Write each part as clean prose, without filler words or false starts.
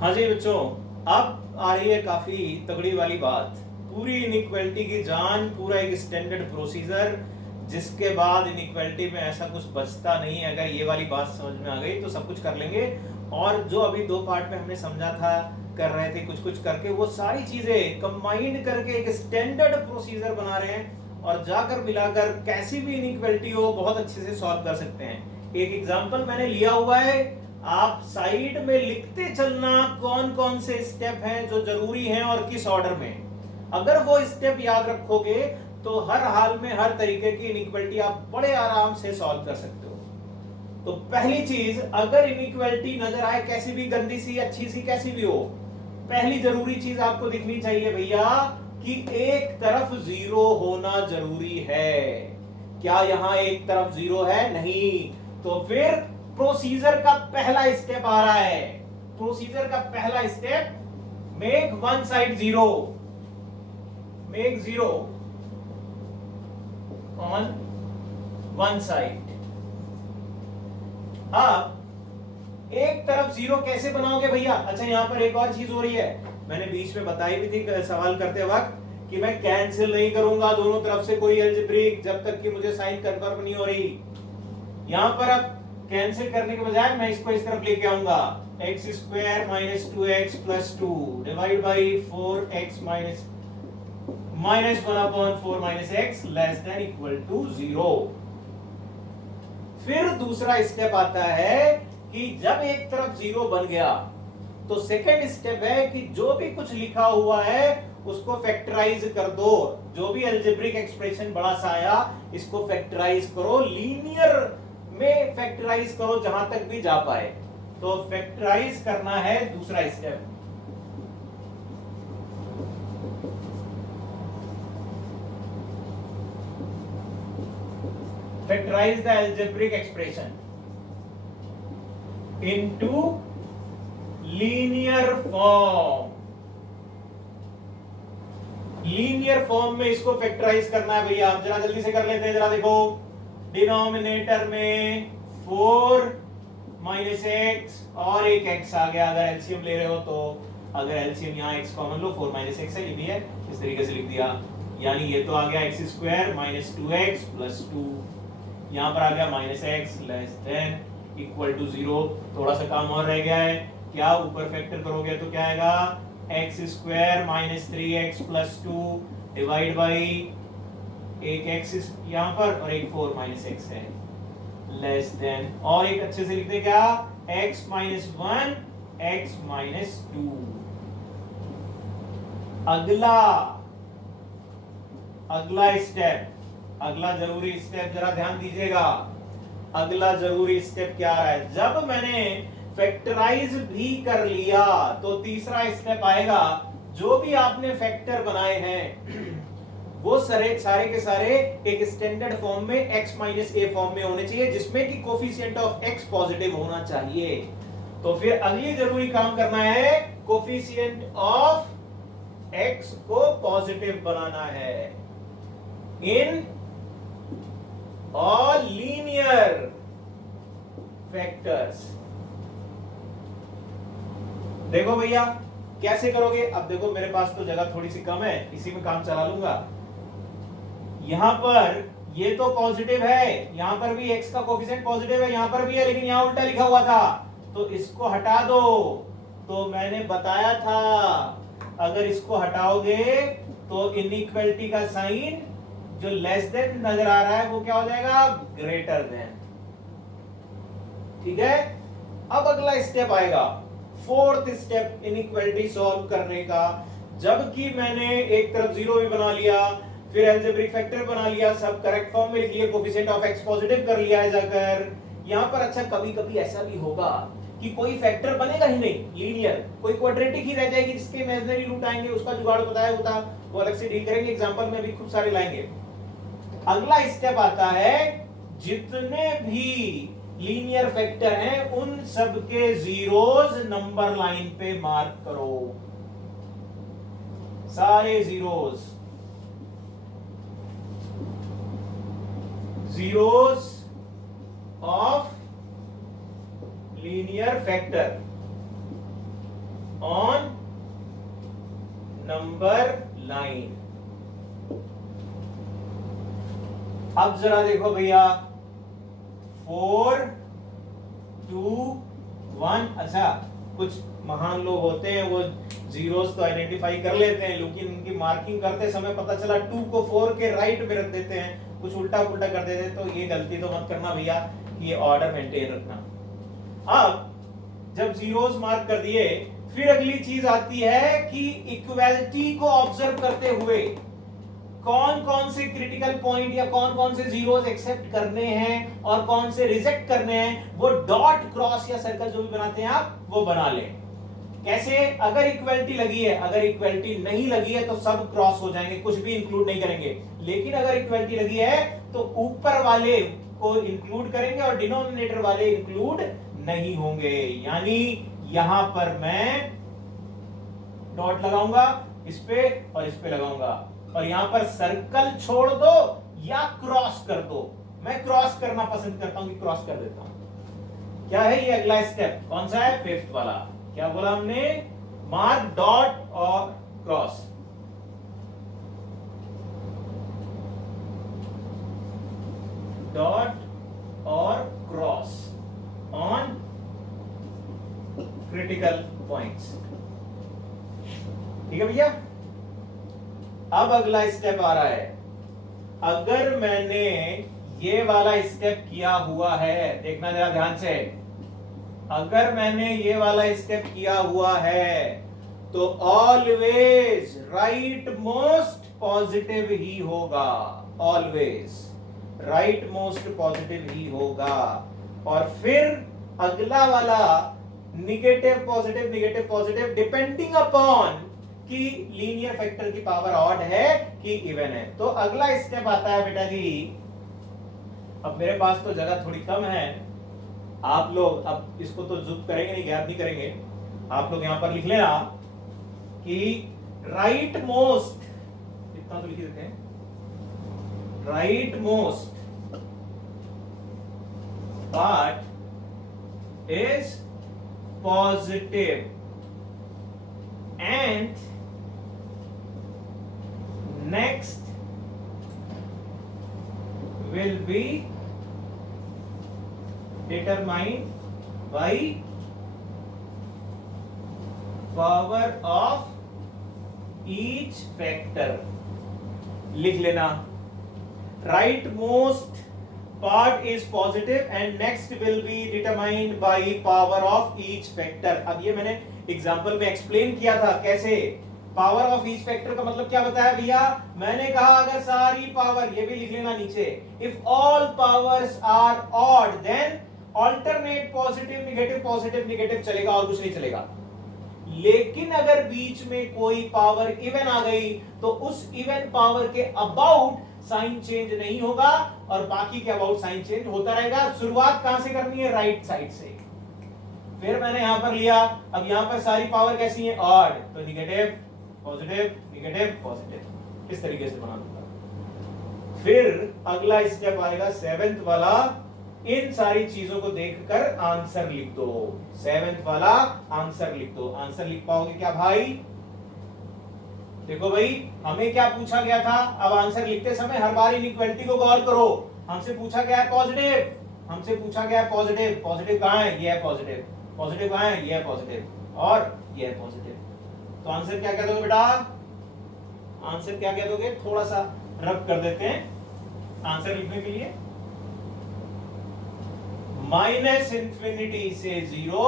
हाँ जी बच्चों, अब आ रही है काफी तगड़ी वाली बात। पूरी इनइक्वालिटी की जान, पूरा एक स्टैंडर्ड प्रोसीजर, जिसके बाद इनइक्वालिटी में ऐसा कुछ बचता नहीं है। अगर ये वाली बात समझ में आ गई तो सब कुछ कर लेंगे। और जो अभी दो पार्ट में हमने समझा था, कर रहे थे कुछ कुछ करके, वो सारी चीजें कंबाइंड करके एक स्टैंडर्ड प्रोसीजर बना रहे हैं और जाकर मिलाकर कैसी भी इनइक्वालिटी हो बहुत अच्छे से सॉल्व कर सकते हैं। एक एग्जांपल मैंने लिया हुआ है, आप साइड में लिखते चलना कौन कौन से स्टेप हैं जो जरूरी हैं और किस ऑर्डर में। अगर वो स्टेप याद रखोगे तो हर हाल में हर तरीके की इनइक्वालिटी आप बड़े आराम से सॉल्व कर सकते हो। तो पहली चीज, अगर इनइक्वालिटी नजर आए कैसी भी, गंदी सी अच्छी सी कैसी भी हो, पहली जरूरी चीज आपको दिखनी चाहिए भैया कि एक तरफ जीरो होना जरूरी है। क्या यहां एक तरफ जीरो है? नहीं। तो फिर प्रोसीजर का पहला स्टेप आ रहा है। प्रोसीजर का पहला step, make one side zero, make zero on one side. अब एक तरफ जीरो कैसे बनाओगे भैया? अच्छा, यहां पर एक और चीज हो रही है, मैंने बीच में बताई भी थी सवाल करते वक्त कि मैं कैंसिल नहीं करूंगा दोनों तरफ से कोई अलजेब्रिक जब तक कि मुझे साइन कंफर्म नहीं हो रही। यहां पर अब कैंसिल करने के बजाय मैं इसको इस तरफ लेके आऊंगा, x square minus 2x plus 2 divide by 4x minus 1/4 minus x less than equal to 0। फिर दूसरा स्टेप आता है कि जब एक तरफ जीरो बन गया तो सेकंड स्टेप है कि जो भी कुछ लिखा हुआ है उसको फैक्टराइज कर दो। जो भी अलजेब्रिक एक्सप्रेशन बड़ा सा आया इसको फैक्टराइज करो, लीनियर में फैक्टराइज करो जहां तक भी जा पाए। तो फैक्टराइज करना है दूसरा step. Factorise the algebraic expression into linear form. Linear form में इसको फैक्टराइज करना है भैया। आप जरा जल्दी से कर लेते हैं, जरा देखो। डिनोमिनेटर में 4 माइनस एक्स और एक एक्स आ गया अगर एलसीएम ले रहे हो तो। अगर एलसीएम यहाँ एक्स कॉमन लो, 4 माइनस एक्स है, ये भी है, इस तरीके से लिख दिया। यानी ये तो आ गया x square minus 2x plus 2, यहाँ पर आ गया minus x less than equal to 0। थोड़ा सा काम और रह गया है, क्या ऊपर फैक्टर करोगे तो क्या आएगा, x square minus 3x plus 2 divide by एक x यहाँ पर और एक 4 माइनस एक्स है लेस देन, और एक अच्छे से लिखते क्या, x माइनस 1 x माइनस 2। अगला स्टेप, अगला जरूरी स्टेप जरा ध्यान दीजिएगा। अगला जरूरी स्टेप क्या आ रहा है, जब मैंने फैक्टराइज भी कर लिया तो तीसरा स्टेप आएगा। जो भी आपने फैक्टर बनाए हैं वो सारे के सारे एक स्टैंडर्ड फॉर्म में x माइनस ए फॉर्म में होने चाहिए, जिसमें कि कोफिशिएंट ऑफ x पॉजिटिव होना चाहिए। तो फिर अगली जरूरी काम करना है, कोफिशिएंट ऑफ x को पॉजिटिव बनाना है इन ऑल लीनियर फैक्टर्स। देखो भैया कैसे करोगे। अब देखो मेरे पास तो जगह थोड़ी सी कम है, इसी में काम चला लूंगा। यहां पर ये तो पॉजिटिव है, यहां पर भी x का कोफिशिएंट पॉजिटिव है, यहां पर भी है, लेकिन यहां उल्टा लिखा हुआ था तो इसको हटा दो। तो मैंने बताया था अगर इसको हटाओगे तो इनइक्वालिटी का साइन जो लेस देन नजर आ रहा है वो क्या हो जाएगा, ग्रेटर देन। ठीक है। अब अगला स्टेप आएगा, फोर्थ स्टेप इनइक्वालिटी सॉल्व करने का। जबकि मैंने एक तरफ जीरो भी बना लिया, फिर अलजेब्रिक फैक्टर बना लिया, सब करेक्ट फॉर्म में लिख लिए, कोफिशिएंट ऑफ x पॉजिटिव कर लिया है जाकर। यहां पर अच्छा कभी कभी ऐसा भी होगा कि कोई फैक्टर बनेगा ही नहीं लीनियर, कोई क्वाड्रेटिक ही रह जाएगी जिसके इमेजिनरी रूट आएंगे, उसका जुगाड़ बताया होता वो अलग से डील करेंगे, एग्जांपल में भी खूब सारे लाएंगे। अगला स्टेप आता है, जितने भी लीनियर फैक्टर हैं उन सब के जीरोस नंबर लाइन पे मार्क करो, सारे zeros of linear factor. Number line. अब जरा देखो भैया 4 2 1। अच्छा, कुछ महान लोग होते हैं वो जीरोस तो आइडेंटिफाई कर लेते हैं, लेकिन उनकी मार्किंग करते समय पता चला 2 को 4 के राइट में रख देते हैं, कुछ उल्टा पुल्टा कर देते हैं। तो ये गलती तो मत करना भैया, ये ऑर्डर मेंटेन रखना। अब जब जीरोस मार्क कर दिए, फिर अगली चीज आती है कि इक्वलिटी को ऑब्जर्व करते हुए कौन कौन से क्रिटिकल पॉइंट या कौन कौन से जीरोस एक्सेप्ट करने हैं और कौन से रिजेक्ट करने हैं, वो डॉट क्रॉस या सर्कल जो भी बनाते हैं आप वो बना लें। कैसे? अगर इक्वलिटी लगी है, अगर इक्वलिटी नहीं लगी है तो सब क्रॉस हो जाएंगे, कुछ भी इंक्लूड नहीं करेंगे। लेकिन अगर इक्वलिटी लगी है तो ऊपर वाले को इंक्लूड करेंगे और डिनोमिनेटर वाले इंक्लूड नहीं होंगे। यानी यहां पर मैं डॉट लगाऊंगा इस पे और इस पे लगाऊंगा, और यहां पर सर्कल छोड़ दो या क्रॉस कर दो। मैं क्रॉस करना पसंद करता हूं कि क्रॉस कर देता हूं। क्या है ये अगला स्टेप? कौन सा है? 5th वाला। क्या बोला हमने? मार्क डॉट और क्रॉस। डॉट और क्रॉस ऑन क्रिटिकल पॉइंट्स। ठीक है भैया? अब अगला स्टेप आ रहा है। अगर मैंने ये वाला स्टेप किया हुआ है, देखना जरा ध्यान से, अगर मैंने ये वाला स्टेप किया हुआ है तो ऑलवेज राइट मोस्ट पॉजिटिव ही होगा, ऑलवेज राइट मोस्ट पॉजिटिव ही होगा। और फिर अगला वाला निगेटिव पॉजिटिव डिपेंडिंग अपॉन कि लीनियर फैक्टर की पावर ऑड है कि इवन है। तो अगला स्टेप आता है बेटा जी, अब मेरे पास तो जगह थोड़ी कम है, आप लोग अब इसको तो ज़ूम करेंगे नहीं, गैप नहीं करेंगे, आप लोग यहां पर लिख लेना कि राइट मोस्ट, इतना तो लिख देते हैं, right most part is positive and next will be determined by power of each factor। लिख लेना, right most part is positive and next will be determined by power of each factor। अब ये मैंने एग्जांपल में explain किया था कैसे। Power of each factor का मतलब क्या बताया भैया? मैंने कहा अगर सारी पावर, ये भी लिख लेना नीचे, if all powers are odd then alternate positive negative चलेगा और कुछ नहीं चलेगा। लेकिन अगर बीच में कोई पावर इवन आ गई तो उस इवन पावर के अबाउट साइन चेंज नहीं होगा और बाकी के अबाउट साइन चेंज होता रहेगा। शुरुआत कहां से करनी है? राइट साइड से। फिर मैंने यहां पर लिया, अब यहां पर सारी पावर कैसी है? ऑड, तो निगेटिव पॉजिटिव, इस तरीके से बना दूंगा। फिर अगला स्टेप आएगा 7th वाला, इन सारी चीजों को देखकर आंसर लिख दो। 7th वाला आंसर लिख दो। आंसर लिख पाओगे क्या भाई? देखो भाई, हमें क्या पूछा गया था? अब आंसर लिखते समय हर बार इनइक्वालिटी को गौर करो। हमसे पूछा गया है पॉजिटिव, हमसे पूछा गया है पॉजिटिव। पॉजिटिव कहां है? ये है पॉजिटिव। पॉजिटिव कहां है? ये है पॉजिटिव और ये है पॉजिटिव। तो आंसर क्या कह दोगे बेटा? आंसर क्या कह दोगे? थोड़ा सा रब कर देते हैं आंसर लिखने के लिए। -∞ से 0,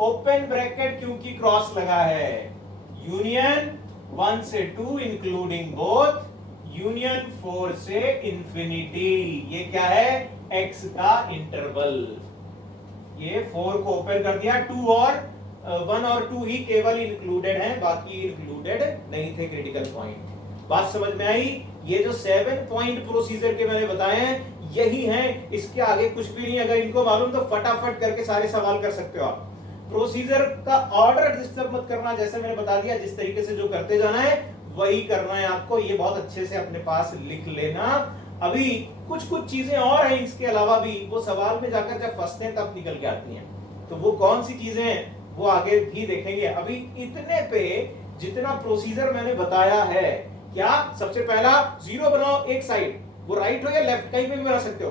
ओपन ब्रैकेट क्योंकि क्रॉस लगा है, यूनियन 1 से 2 इंक्लूडिंग बोथ, यूनियन 4 से इंफिनिटी। ये क्या है? x का इंटरवल। ये 4 को ओपन कर दिया, 2 और 1 और 2 ही केवल इंक्लूडेड हैं, बाकी इंक्लूडेड नहीं थे क्रिटिकल पॉइंट। बात समझ में आई? ये जो 7 पॉइंट प्रोसीजर के मैंने बताए हैं यही हैं, इसके आगे कुछ भी नहीं। अगर इनको मालूम तो फटाफट करके सारे सवाल कर सकते हो आप। प्रोसीजर का ऑर्डर डिस्टर्ब मत करना, जैसे मैंने बता दिया, जिस तरीके से जो करते जाना है वही करना है आपको। ये बहुत अच्छे से अपने पास लिख लेना। अभी कुछ चीजें और हैं इसके अलावा भी, वो सवाल में जाकर जब फंसते हैं तब निकल के आती हैं। तो वो कौन सी चीजें हैं वो आगे भी देखेंगे। अभी इतने पे जितना प्रोसीजर मैंने बताया है, क्या सबसे पहला 0 बनाओ एक साइड, वो राइट हो या लेफ्ट कहीं पे भी बना सकते हो।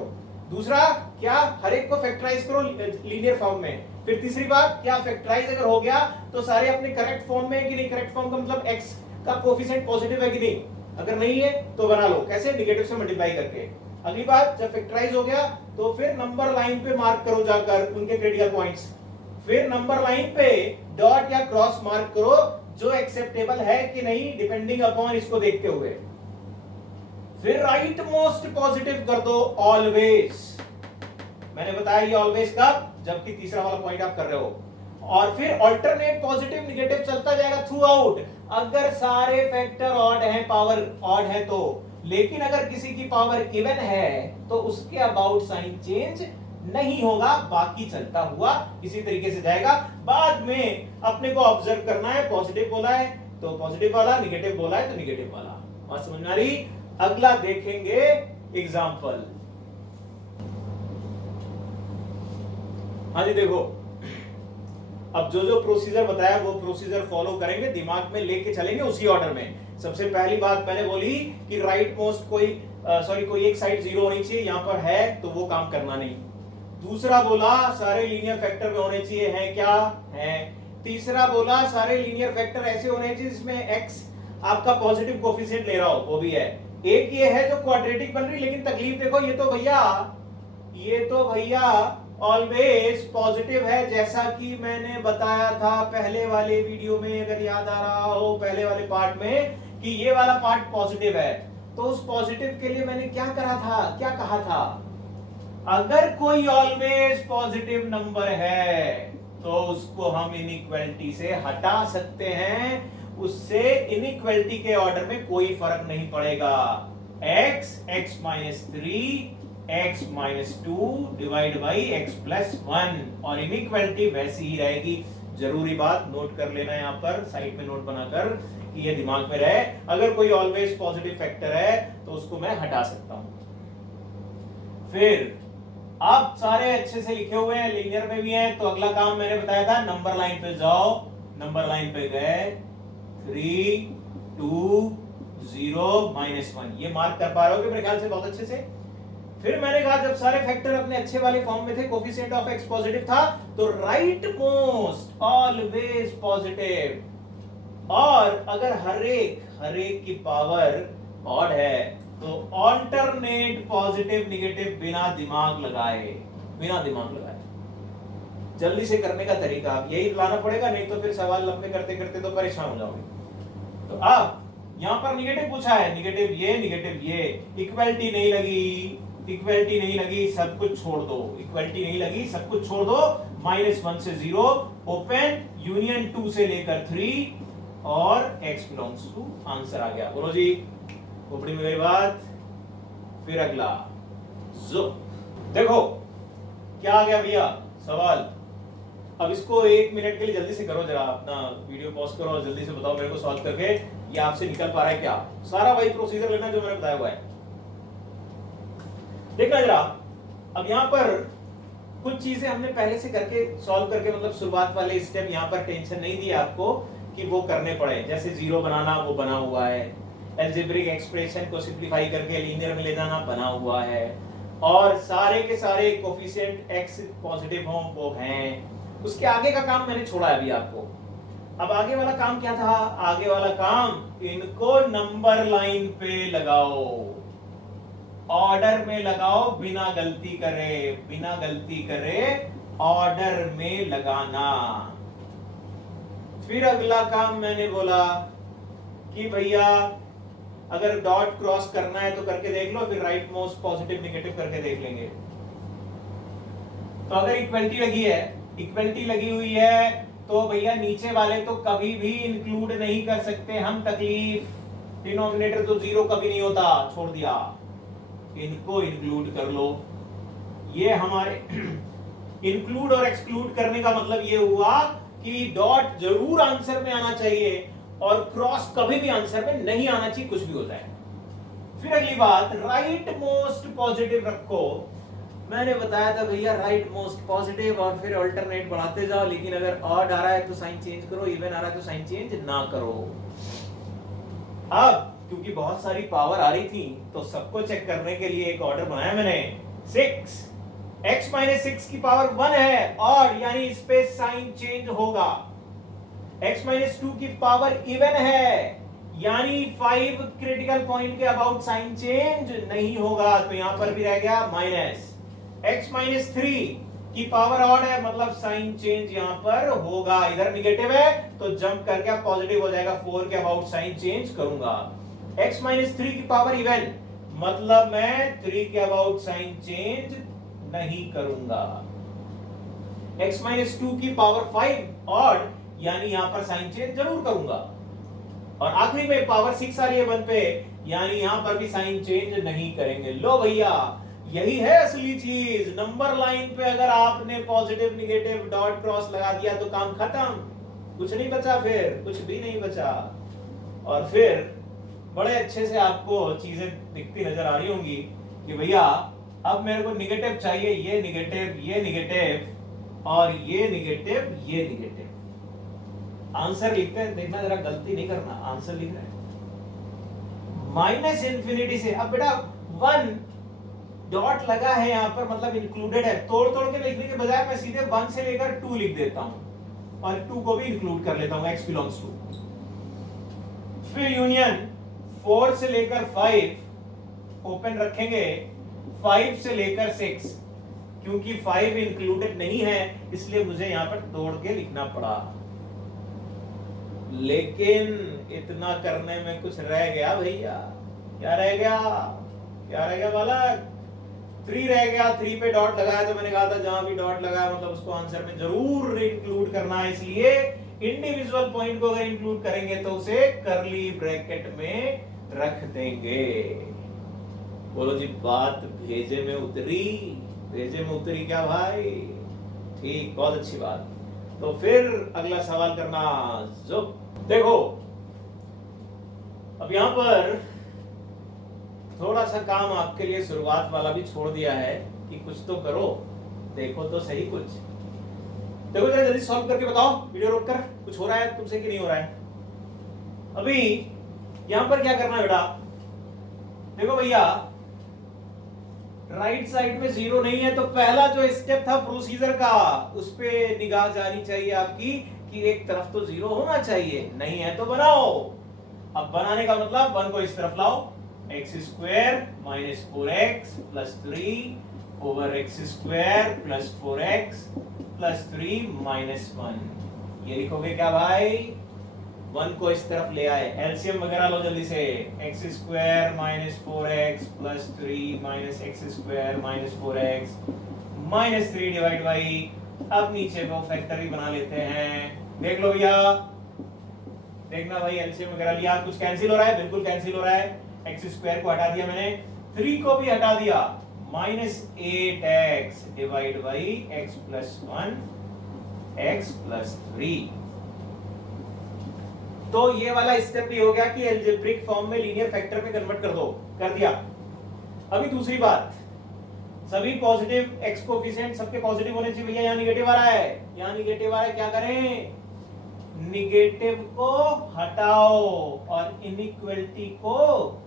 दूसरा क्या, हर एक को फैक्टराइज करो लीनियर फॉर्म में। फिर तीसरी बात, क्या फैक्टराइज अगर हो गया तो सारे अपने करेक्ट फॉर्म में है कि नहीं, करेक्ट फॉर्म का मतलब x का कोएफिशिएंट पॉजिटिव है कि नहीं, अगर नहीं है तो बना लो, कैसे, निगेटिव से मल्टीप्लाई करके। अगली बात, जब फैक्टराइज हो गया तो फिर नंबर लाइन पे मार्क करो जाकर उनके क्रिटिकल पॉइंट्स, फिर नंबर लाइन पे डॉट या क्रॉस मार्क करो जो एक्सेप्टेबल है कि नहीं डिपेंडिंग अपॉन इसको देखते हुए। फिर राइट मोस्ट पॉजिटिव कर दो ऑलवेज, मैंने बताया ये ऑलवेज कब, जबकि तीसरा वाला पॉइंट आप कर रहे हो। और फिर अल्टरनेट पॉजिटिव निगेटिव चलता जाएगा थ्रू आउट, अगर सारे फैक्टर ऑड हैं, पावर ऑड है तो। लेकिन अगर किसी की पावर इवन है तो उसके अबाउट साइन चेंज नहीं होगा, बाकी चलता हुआ इसी तरीके से जाएगा। बाद में अपने को ऑब्जर्व करना है, पॉजिटिव बोला है तो पॉजिटिव वाला, निगेटिव बोला है तो निगेटिव वाला। बात समझ में आ रही? अगला देखेंगे एग्जाम्पल। हाँ जी देखो, अब जो जो प्रोसीजर बताया वो प्रोसीजर फॉलो करेंगे, दिमाग में लेके चलेंगे उसी ऑर्डर में। सबसे पहली बात मैंने बोली कि राइट मोस्ट कोई एक साइड 0 होनी चाहिए, यहां पर है तो वो काम करना नहीं। दूसरा बोला सारे लीनियर फैक्टर में होने चाहिए, है क्या है। तीसरा बोला सारे लीनियर फैक्टर ऐसे होने चाहिए जिसमें x आपका पॉजिटिव कोएफिशिएंट ले रहा हो, वो भी है। एक ये है जो क्वाड्रेटिक बन रही, लेकिन तकलीफ देखो, ये तो भैया ऑलवेज पॉजिटिव है, जैसा कि मैंने बताया था पहले वाले वीडियो में, अगर याद आ रहा हो पहले वाले पार्ट में, कि ये वाला पार्ट पॉजिटिव है। तो उस पॉजिटिव के लिए मैंने क्या कहा था, अगर कोई ऑलवेज पॉजिटिव नंबर है तो उसको हम इनइक्वालिटी से हटा सकते हैं, उससे इनइक्वालिटी के ऑर्डर में कोई फर्क नहीं पड़ेगा। x minus 3 x minus 2 divide by x plus 1, और इनइक्वालिटी वैसी ही रहेगी। जरूरी बात नोट कर लेना यहाँ पर साइड में नोट बनाकर, कि ये दिमाग में रहे, अगर कोई ऑलवेज पॉजिटिव फैक्टर है तो उसको मैं हटा सकता हूं। फिर आप सारे अच्छे से लिखे हुए हैं, लीनियर में भी हैं, तो अगला काम मैंने बताया था, नंबर लाइन पे जाओ। नंबर लाइन पे गए, 3 2 0 -1, ये मार्क कर पा रहे हो मेरे ख्याल से बहुत अच्छे से। फिर मैंने कहा जब सारे फैक्टर अपने अच्छे वाले फॉर्म में थे, कोएफिशिएंट ऑफ x पॉजिटिव था, तो राइट मोस्ट ऑलवेज पॉजिटिव। और अगर हर एक की पावर ऑड है तो ऑल्टरनेट पॉजिटिव निगेटिव, बिना दिमाग लगाए। जल्दी से करने का तरीका आप यही लाना पड़ेगा, नहीं तो फिर सवाल लंबे करते करते तो परेशान हो जाओगे। तो अब यहां पर निगेटिव पूछा है, निगेटिव ये, इक्वालिटी नहीं लगी, सब कुछ छोड़ दो, इक्वालिटी नहीं लगी, सब कुछ छोड़ दो। -1 से 0, ओपन यूनियन 2 से लेकर 3, और x बिलोंग्स टू, आंसर आ गया। बोलो जी, खोपड़ी में गई बात। फिर अगला जो देखो क्या आ गया भैया सवाल। अब इसको 1 मिनट के लिए जल्दी से करो, जरा अपना वीडियो पॉज करो और जल्दी से बताओ मेरे को सॉल्व करके, ये आपसे निकल पा रहा है क्या। सारा वही प्रोसीजर लेना जो मैंने बताया हुआ है। देखना जरा, अब यहाँ पर कुछ चीजें हमने पहले से करके सॉल्व करके, मतलब शुरुआत वाले स्टेप यहाँ पर टेंशन नहीं दी आपको कि वो करने पड़े। जैसे 0 बनाना, वो बना हुआ है। अलजेब्रिक एक्सप्रेशन को सिंपलीफाई करके लीनियर में ले जाना, बना हुआ है। और सारे के सारे कोएफिशिएंट x पॉजिटिव हों, वो हैं। उसके आगे का काम मैंने छोड़ा है अभी आपको। अब आगे वाला काम क्या था? आगे वाला काम, इनको नंबर लाइन पे लगाओ, ऑर्डर में लगाओ, बिना गलती करे ऑर्डर में लगाना। फिर अगला काम मैंने बोला कि भैया अगर डॉट क्रॉस करना है तो करके देख लो, फिर राइट मोस्ट पॉजिटिव निगेटिव करके देख लेंगे। तो अगर इक्वलिटी लगी हुई है तो भैया नीचे वाले तो कभी भी इंक्लूड नहीं कर सकते हम, तकलीफ। डिनोमिनेटर तो 0 कभी नहीं होता, छोड़ दिया, इनको इंक्लूड कर लो। ये हमारे इंक्लूड और एक्सक्लूड करने का मतलब ये हुआ कि डॉट जरूर आंसर में आना चाहिए और क्रॉस कभी भी आंसर में नहीं आना चाहिए, कुछ भी हो जाए। फिर अगली बात, राइट मोस्ट पॉजिटिव रखो। मैंने बताया था भैया राइट मोस्ट पॉजिटिव और फिर अल्टरनेट बढ़ाते जाओ, लेकिन अगर ऑड आ रहा है तो साइन चेंज करो, इवन आ रहा है तो साइन चेंज ना करो। अब क्योंकि बहुत सारी पावर आ रही थी तो सबको चेक करने के लिए एक ऑर्डर बनाया मैंने। 6 x माइनस 6 की पावर 1 है और यानी इस पे साइन चेंज होगा। x माइनस 2 की पावर इवन है यानी 5 क्रिटिकल पॉइंट के अबाउट साइन चेंज नहीं होगा, तो यहां पर भी रह गया माइनस। x माइनस 3 की पावर ऑड है मतलब साइन चेंज यहां पर होगा, इधर निगेटिव है तो जंप करके पॉजिटिव हो जाएगा, 4 के अबाउट साइन चेंज करूंगा। x माइनस 3 की पावर इवन मतलब मैं 3 के अबाउट साइन चेंज नहीं करूंगा। x माइनस 2 की पावर 5 ऑड यानी यहां पर साइन चेंज जरूर करूंगा। और आखिरी में पावर 6 आ रही है 1 पे यानी यहां पर भी साइन चेंज नहीं करेंगे। लो भैया यही है असली चीज। नंबर लाइन पे अगर आपने पॉजिटिव निगेटिव डॉट क्रॉस लगा दिया तो काम खत्म, कुछ नहीं बचा, फिर कुछ भी नहीं बचा। और फिर बड़े अच्छे से आपको चीजें दिखती नजर आ रही होंगी कि भैया अब मेरे को निगेटिव चाहिए, ये निगेटिव और ये निगेटिव। आंसर लिखते हैं, देखना जरा गलती नहीं करना, आंसर लिख रहे हैं माइनस इंफिनिटी से। अब बेटा 1 डॉट लगा है यहां पर मतलब इंक्लूडेड है, तोड़ तोड़ के लिखने के बजाय मैं सीधे 1 से लेकर 2 लिख देता हूं और 2 को भी इंक्लूड कर लेता हूं, x बिलोंग्स टू। फिर यूनियन 4 से लेकर 5 ओपन रखेंगे, 5 से लेकर 6 क्योंकि 5 इंक्लूडेड नहीं है इसलिए मुझे यहां पर तोड़ के लिखना पड़ा। लेकिन इतना करने में कुछ रह गया भैया। क्या रह गया बालक? 3 रह गया। 3 पे डॉट लगाया तो मैंने कहा था जहां भी डॉट लगाया मतलब उसको आंसर में जरूर इंक्लूड करना है, इसलिए इंडिविजुअल पॉइंट को अगर इंक्लूड करेंगे तो उसे कर्ली ब्रैकेट में रख देंगे। बोलो जी बात भेजे में उतरी क्या भाई? ठीक, बहुत अच्छी बात। तो फिर अगला सवाल करना। जो देखो अब यहां पर थोड़ा सा काम आपके लिए शुरुआत वाला भी छोड़ दिया है कि कुछ तो करो, देखो तो सही कुछ। देखो जरा जल्दी सॉल्व करके बताओ, वीडियो रोककर। कुछ हो रहा है तुमसे कि नहीं हो रहा है? अभी यहां पर क्या करना है बेटा? देखो भैया राइट साइड में 0 नहीं है तो पहला जो स्टेप था प्रोसीजर का उस पे निगाह जानी चाहिए आपकी कि एक तरफ तो 0 होना चाहिए, नहीं है तो बनाओ। अब बनाने का मतलब 1 को इस तरफ लाओ, x square minus 4x plus 3 over x square plus 4x plus 3 minus 1। ये लिखोगे क्या भाई? 1 को इस तरफ ले आए, एलसीएम वगैरह लो जल्दी से। x square minus 4x plus 3 minus x square minus 4x minus 3 divide by, अब नीचे को फैक्टरी बना लेते हैं। देख लो भैया, देखना भाई एलसीएम वगैरह लिया, कुछ कैंसिल हो रहा है? बिल्कुल कैंसिल हो रहा है। x स्क्वायर को हटा दिया मैंने, 3 को भी हटा दिया, minus 8x divide by x plus 1 x plus 3। तो ये वाला स्टेप भी हो गया कि अलजेब्रिक फॉर्म में लीनियर फैक्टर में कन्वर्ट कर दो, कर दिया। अभी दूसरी बात, सभी पॉजिटिव x कोफिशिएंट सबके पॉजिटिव होने चाहिए भैया। यहाँ निगेटिव आ रहा है, क्या करें? निगेटिव को हटाओ और इनइक्वालिटी को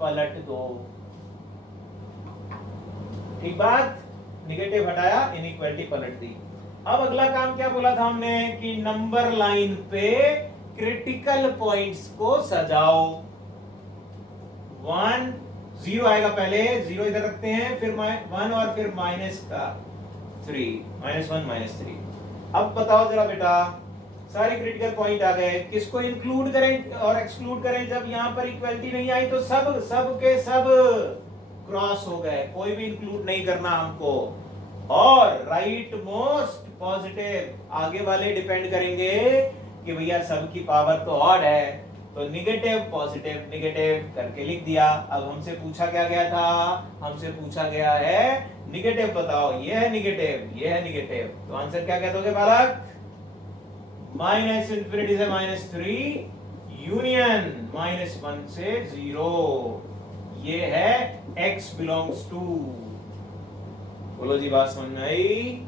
पलट दो। ठीक बात? निगेटिव हटाया, इनइक्वालिटी पलट दी। अब अगला काम क्या बोला था हमने कि नंबर लाइन पे क्रिटिकल पॉइंट्स को सजाओ। 1 0 आएगा पहले, 0 इधर रखते हैं, फिर 1 और फिर माइनस का 3, माइनस 1 माइनस 3। अब बताओ जरा बेटा, सारे क्रिटिकल पॉइंट आ गए, किसको इंक्लूड करें और एक्सक्लूड करें? जब यहां पर इक्वलिटी नहीं आई तो सब के सब क्रॉस हो गए, कोई भी इंक्लूड नहीं करना हमको। और राइट मोस्ट पॉजिटिव आगे वाले डिपेंड करेंगे कि भैया सबकी पावर तो ऑड है, तो निगेटिव पॉजिटिव निगेटिव करके लिख दिया। अब हमसे पूछा क्या गया था? हमसे पूछा गया है निगेटिव बताओ, ये है निगेटिव, तो आंसर क्या कह दोगे बालक? माइनस इंफिनिटी से माइनस 3 यूनियन माइनस 1 से 0। ये है x बिलोंग्स टू। बोलो जी, बात समझ में आई?